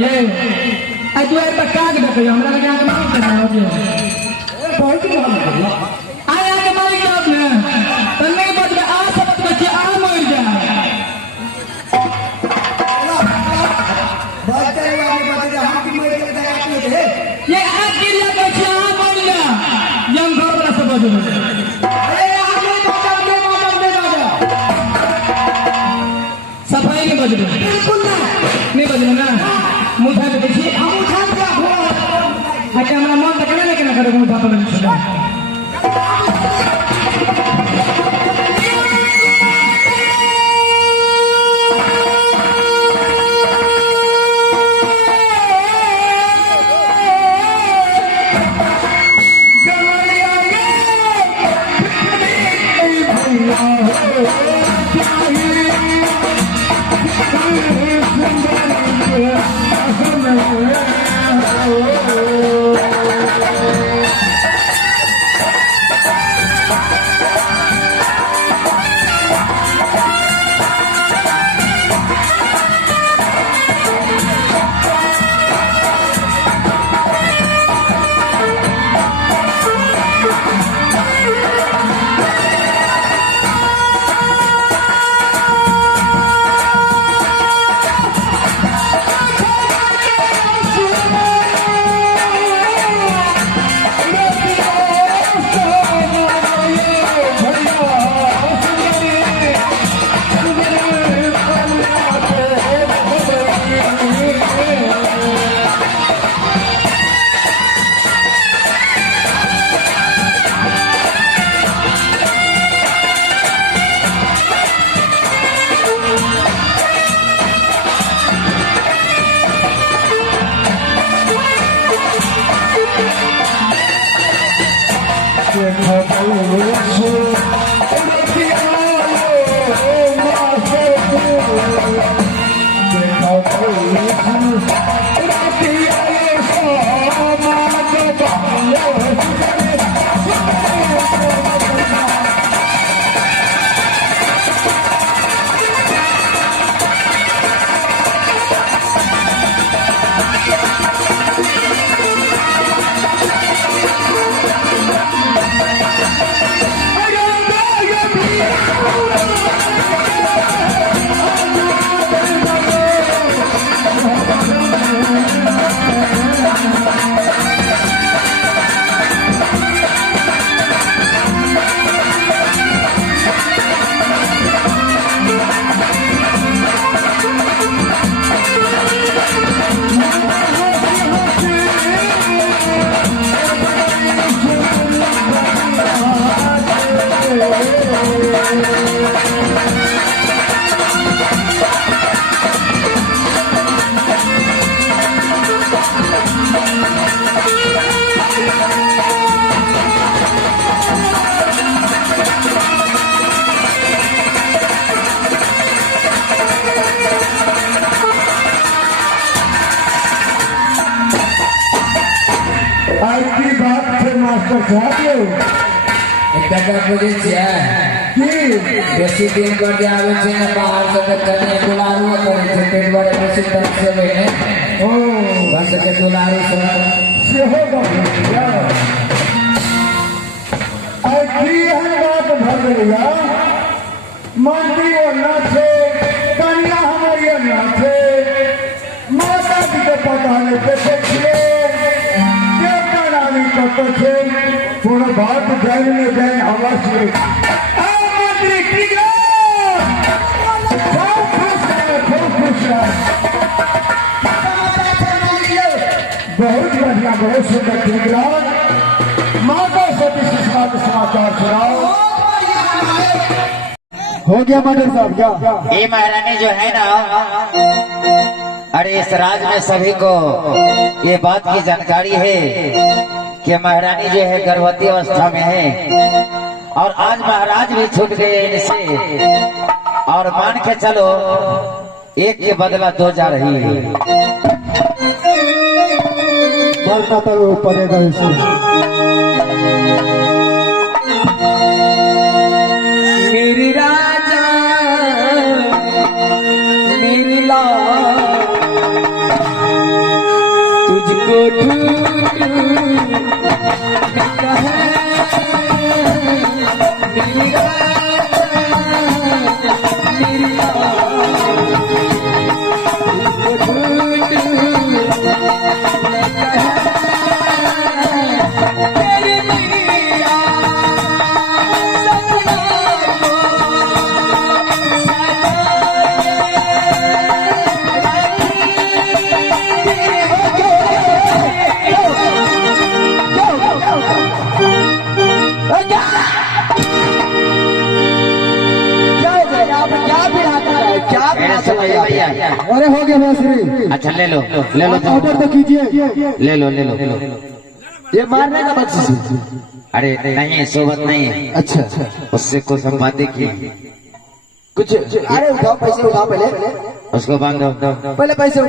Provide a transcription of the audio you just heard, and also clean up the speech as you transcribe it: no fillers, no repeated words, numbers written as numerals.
ये आज तू एक काग देखो हमरा के आके मार के ना हो बहुत ही भाग गया आया के मालिक आपने तो नहीं बदले आ सब बच्चे आ मर जा बात है वाली बात है हम की मर के आपने दे ये आज के लिए बच्चे आ मर जा यम घर वाला सब बजो अरे आप लोग दे सफाई नहीं बज रही बिल्कुल नहीं बज रहा ना मुठा के देखिए हम उठा दिया हो अच्छा हमारा मन तक ना लेके ना करो मुठा पर नहीं बेसी दिन कर जावे छे ने बाहर से कने दुलारू करे छे पेट बारे बेसी तरह से बने ओ बस के दुलारू से हो गया आई की हर बात भर गया मंदी और ना थे कन्या हमारी ना थे माता जी के पता नहीं कैसे थे देवता रानी कत थे पूरा बात जैन में जैन अवश्य बहुत बढ़िया बहुत सुंदर गिरिराज माता सती सुषमा के समाचार सुनाओ हो गया मदर साहब क्या ये महारानी जो है ना अरे इस राज में सभी को ये बात की जानकारी है कि महारानी जो है गर्भवती अवस्था में है और आज महाराज भी छूट गए इनसे और मान के चलो एक के बदला दो जा रही है पड़ेगा इसे मेरी राजा मेरी लाल भैया अरे हो गया बांसुरी। अच्छा ले लो ऑर्डर तो कीजिए। ले लो ये मारने का बच्ची से। अरे नहीं सोबत नहीं है। अच्छा उससे कुछ हम बातें की कुछ अरे उठाओ पैसे उठाओ पहले उसको बांधो पहले पैसे